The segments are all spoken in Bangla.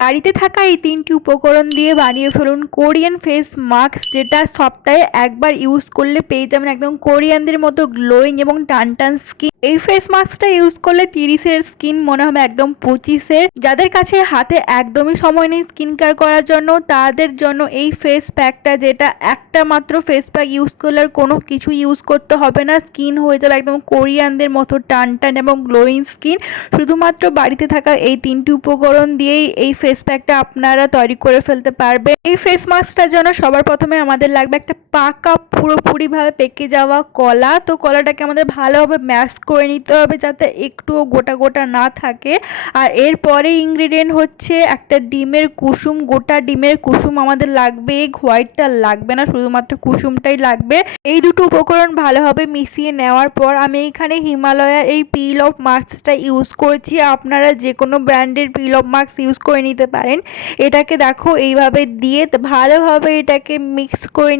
বাড়িতে থাকা এই তিনটি উপকরণ দিয়ে বানিয়ে ফেলুন কোরিয়ান ফেস মাস্ক, যেটা সপ্তাহে একবার ইউজ করলে পেয়ে যাবেন একদম কোরিয়ানদের মতো গ্লোয়িং এবং টান টান স্কিন। এই ফেস মাস্কটা ইউজ করলে তিরিশের স্কিন মনে হবে একদম পঁচিশের। যাদের কাছে হাতে একদমই সময় নেই স্কিন কেয়ার করার জন্য, তাদের জন্য এই ফেস প্যাকটা যেটা একটা মাত্র ফেস প্যাক ইউজ করলে আর কোনো কিছু ইউজ করতে হবে না। স্কিন হয়ে যাবে একদম কোরিয়ানদের মতো টান টান এবং গ্লোয়িং স্কিন শুধুমাত্র বাড়িতে থাকা এই তিনটি উপকরণ দিয়েই এই ফেস প্যাকটা আপনারা তৈরি করে ফেলতে পারবেন। এই ফেস মাস্কটার জন্য সবার প্রথমে আমাদের লাগবে একটা পাকা পুরোপুরিভাবে পেকে যাওয়া কলা। তো কলাটাকে আমাদের ভালোভাবে ম্যাশ করে নিতে হবে যাতে একটুও গোটা গোটা না থাকে। আর এরপরে ইনগ্রিডিয়েন্ট হচ্ছে একটা ডিমের কুসুম, গোটা ডিমের কুসুম আমাদের লাগবে এগ হোয়াইটটা লাগবে না, শুধুমাত্র কুসুমটাই লাগবে। এই দুটো উপকরণ ভালোভাবে মিশিয়ে নেওয়ার পর আমি এখানে হিমালয়ার এই পিল অফ মাস্কটা ইউজ করছি। আপনারা যে কোনো ব্র্যান্ডের পিল অফ মাস্ক ইউজ করে নিতে পারেন। এটাকে দেখো এইভাবে দিয়ে ভালোভাবে এটাকে মিক্স করে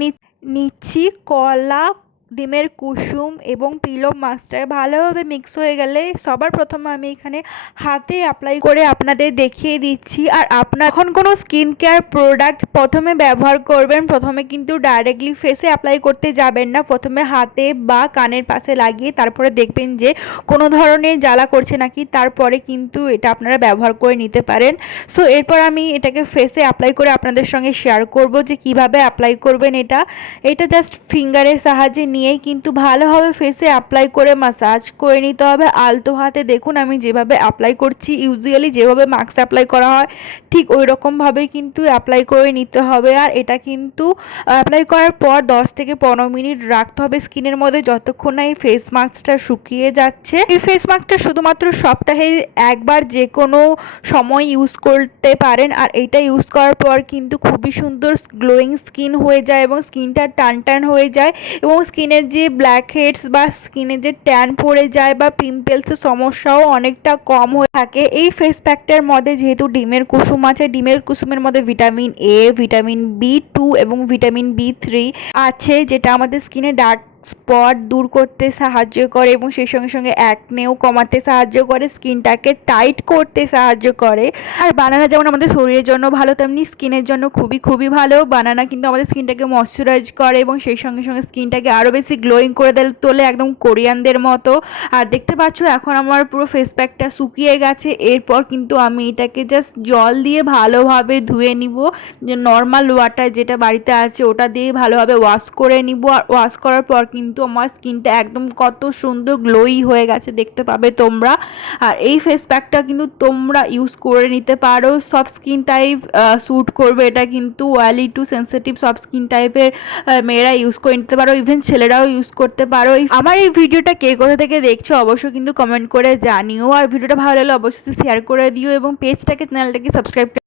নিচ্ছি কলা ডিমের কুসুম এবং পিলো মাস্টার ভালোভাবে মিক্স হয়ে গেলে সবার প্রথমে আমি এখানে হাতে অ্যাপ্লাই করে আপনাদের দেখিয়ে দিচ্ছি। আর আপনার এখন কোনো স্কিন কেয়ার প্রোডাক্ট প্রথমে ব্যবহার করবেন, প্রথমে কিন্তু ডাইরেক্টলি ফেসে অ্যাপ্লাই করতে যাবেন না। প্রথমে হাতে বা কানের পাশে লাগিয়ে তারপরে দেখবেন যে কোনো ধরনের জ্বালা করছে নাকি, তারপরে কিন্তু এটা আপনারা ব্যবহার করে নিতে পারেন। সো এরপর আমি এটাকে ফেসে অ্যাপ্লাই করে আপনাদের সঙ্গে শেয়ার করব যে কীভাবে অ্যাপ্লাই করবেন এটা। এটা জাস্ট ফিঙ্গারের সাহায্যে নিয়েই কিন্তু ভালোভাবে ফেসে অ্যাপ্লাই করে মাসাজ করে নিতে হবে। আলতো হাতে দেখুন আমি যেভাবে অ্যাপ্লাই করছি ইউজুয়ালি যেভাবে মাস্ক অ্যাপ্লাই করা হয়, ঠিক ওই রকমভাবেই কিন্তু অ্যাপ্লাই করে নিতে হবে। আর এটা কিন্তু অ্যাপ্লাই করার পর দশ থেকে পনেরো মিনিট রাখতে হবে স্কিনের মধ্যে যতক্ষণ না এই ফেস মাস্কটা শুকিয়ে যাচ্ছে। এই ফেস মাস্কটা শুধুমাত্র সপ্তাহে একবার যে কোনো সময় ইউজ করতে পারেন। আর এটা ইউজ করার পর কিন্তু খুবই সুন্দর গ্লোয়িং স্কিন হয়ে যায় এবং স্কিনটা টান টান হয়ে যায় এবং স্কিনের যে ব্ল্যাক হেডস বা স্কিনে যে ট্যান পড়ে যায় বা পিম্পলসের সমস্যাও অনেকটা কম হয়ে থাকে। এই ফেস প্যাকটার মধ্যে যেহেতু ডিমের কুসুম আছে, ডিমের কুসুমের মধ্যে vitamin A vitamin B two এবং ভিটামিন বি থ্রি আছে, যেটা আমাদের স্কিনে ডার্ক স্পট দূর করতে সাহায্য করে এবং সেই সঙ্গে সঙ্গে অ্যাকনেও কমাতে সাহায্য করে স্কিনটাকে টাইট করতে সাহায্য করে। আর বানানা যেমন আমাদের শরীরের জন্য ভালো, তেমনি স্কিনের জন্য খুবই খুবই ভালো। বানানা কিন্তু আমাদের স্কিনটাকে ময়শ্চারাইজ করে এবং সেই সঙ্গে সঙ্গে স্কিনটাকে আরও বেশি গ্লোয়িং করে দেয় তোলে একদম কোরিয়ানদের মতো। আর দেখতে পাচ্ছ এখন আমার পুরো ফেস প্যাকটা শুকিয়ে গেছে। এরপর কিন্তু আমি এটাকে জাস্ট জল দিয়ে ভালোভাবে ধুয়ে নিব। যে নর্মাল ওয়াটার যেটা বাড়িতে আছে, ওটা দিয়ে ভালোভাবে ওয়াশ করে নিব। আর ওয়াশ করার পর কিন্তু আমার স্কিনটা একদম কত সুন্দর গ্লোই হয়ে গেছে দেখতে পাবে তোমরা। আর এই ফেস প্যাকটা কিন্তু তোমরা ইউজ করে নিতে পারো। সব স্কিন টাইপ স্যুট করবে। এটা কিন্তু ওয়ালি টু সেন্সিটিভ সব স্কিন টাইপের মেয়েরা ইউজ করে নিতে পারো। ইভেন ছেলেরাও ইউজ করতে পারো। আমার এই ভিডিওটা কে কোথা থেকে দেখছ অবশ্যই কিন্তু কমেন্ট করে জানিও। আর ভিডিওটা ভালো লাগলে অবশ্যই শেয়ার করে দিও এবং পেজটাকে চ্যানেলটাকে সাবস্ক্রাইব